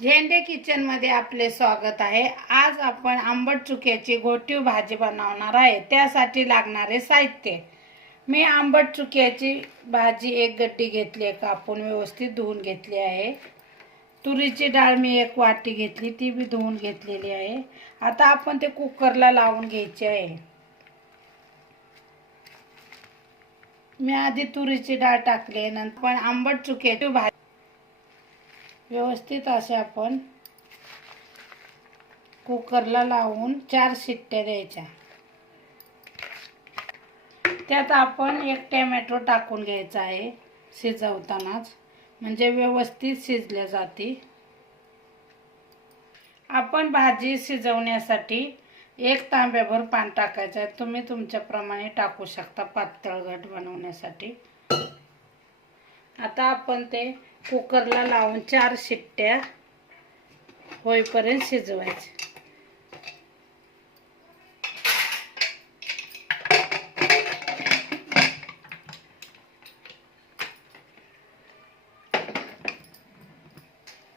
झेंडे किचनमध्ये आपले स्वागत आहे. आज आपण आंबट चुक्याची घोटीव भाजी बनवणार आहे. त्यासाठी लागणारे साहित्य. मी आंबट चुक्याची भाजी एक गड्डी घेतली आहे कापून व्यवस्थित धुवून घेतली आहे. तुरीची डाळ मी एक वाटी घेतली ती बी धुवून घेतलेली आहे. आता आपण ते कुकरला लावून घ्यायचे आहे. मी आधी तुरीची डाळ टाकली नंतर पण आंबट चुक्याची भाजी व्यवस्थित असे आपण कुकरला लावून चार शिट्ट्या द्यायच्या. त्यात आपण एक टॅमॅटो टाकून घ्यायचा आहे शिजवतानाच. म्हणजे व्यवस्थित शिजल्या जाते. आपण भाजी शिजवण्यासाठी एक तांब्याभर पान टाकायचं आहे. तुम्ही तुमच्याप्रमाणे टाकू शकता पातळ घट बनवण्यासाठी. आता आपण ते कुकरला लावून चार शिट्ट्या होईपर्यंत शिजवायचे.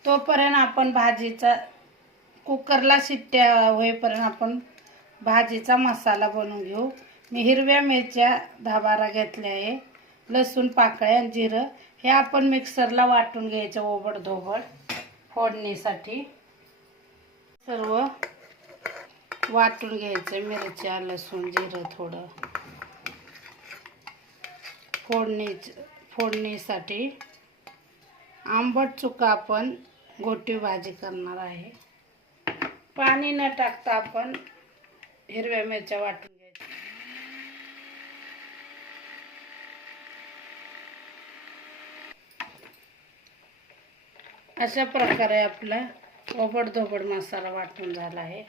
तोपर्यंत आपण भाजीचा कुकरला शिट्ट्या होईपर्यंत आपण भाजीचा मसाला बनवून घेऊ. मी हिरव्या मिरच्या दहा बारा घेतल्या आहे लसूण पाकळ्या जिरं हे आपण मिक्सरला वाटून घ्यायचं ओबड धोबड फोडणीसाठी. सर्व वाटून घ्यायचं मिरच्या लसूण जिरं थोडं. फोडणी फोडणीसाठी आंबट चुका आपण गोटी भाजी करणार आहे. पाणी न टाकता आपण हिरव्या मिरच्या वाटून अशा प्रकारे आपला ओबड धोबड मसाला वाटून झाला आहे.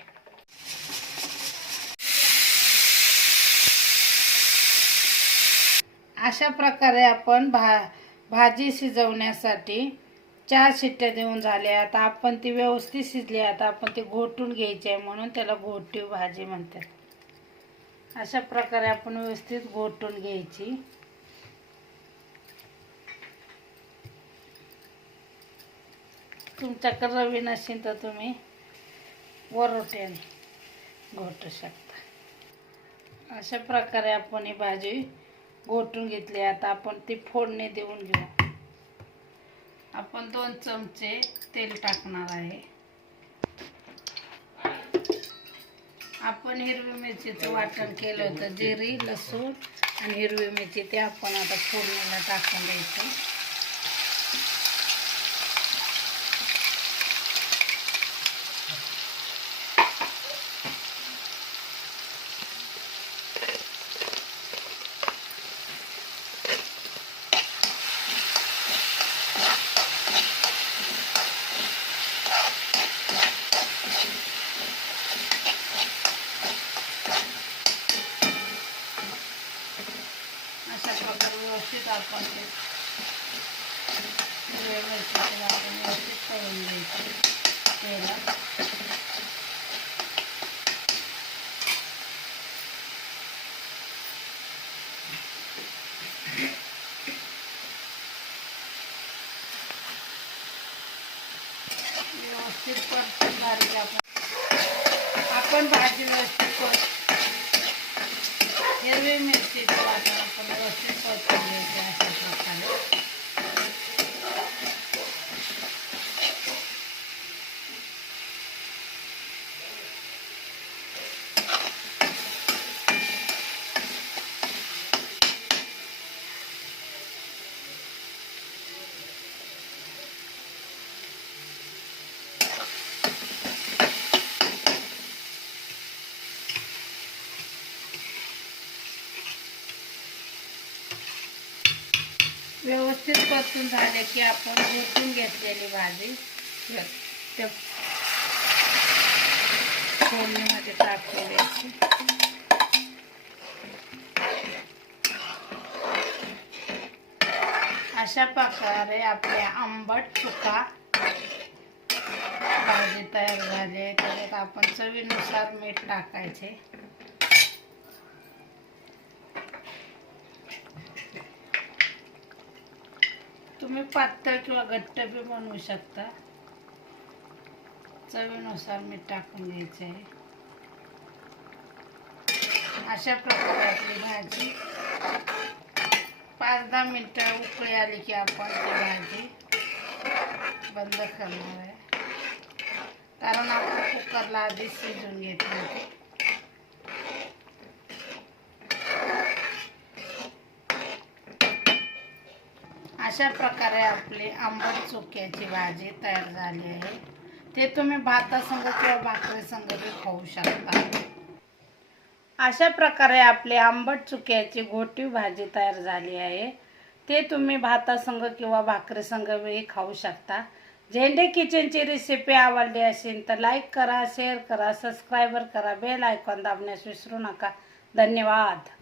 अशा प्रकारे आपण भा भाजी शिजवण्यासाठी चार शिट्ट्या देऊन झाल्या आता आपण ती व्यवस्थित शिजली आता आपण ती घोटून घ्यायची आहे म्हणून त्याला घोटीव भाजी म्हणतात. अशा प्रकारे आपण व्यवस्थित घोटून घ्यायची. तुमच्याकडे रवी नसेल तर तुम्ही वरोट्याने घोटू शकता. अशा प्रकारे आपण ही भाजी घोटून घेतली. आता आपण ती फोडणी देऊन घेऊ. आपण दोन चमचे तेल टाकणार आहे. आपण हिरवी मिरचीचं वाटण केलं होतं जिरी लसूण आणि हिरवी मिरची ते आपण आता फोडणीला टाकून द्यायचं अशा प्रकारे आपण हिरव्या आपण व्यवस्थित तळून घ्यायची तेलात व्यवस्थित परतून झाली आपण आपण भाजी व्यवस्थित परत हिरवी मिरची आपण व्यवस्थित परतून घ्यायचे अशा प्रकारे व्यवस्थित परतून झाले की आपण घोटून घेतलेली भाजी. त्या फोडणीमध्ये टाकून द्यायची अशा प्रकारे आपल्या आंबट चुका भाजी तयार झाली आहे. त्याच्यात आपण चवीनुसार मीठ टाकायचे. तुम्ही पातळ किंवा घट्ट बी बनवू शकता. चवीनुसार मीठ टाकून घ्यायचं आहे. अशा प्रकारे आपली भाजी. पाच दहा मिनटं उकळी आली की आपण ती भाजी बंद करणार आहे. कारण आपण कुकरला आधी शिजून घेतली अशा प्रकारे आपली आंबट चुक्याची भाजी तयार झाली आहे. ते तुम्ही भातासंग किंवा भाकरीसंग बी खाऊ शकता. अशा प्रकारे आपली आंबट चुक्याची घोटी भाजी तयार झाली आहे. ते तुम्ही भातासंग किंवा भाकरीसंग वेळी खाऊ शकता. झेंडे किचनची रेसिपी आवडली असेल तर लाईक करा शेअर करा सबस्क्रायबर करा बेल आयकॉन दाबण्यास विसरू नका. धन्यवाद.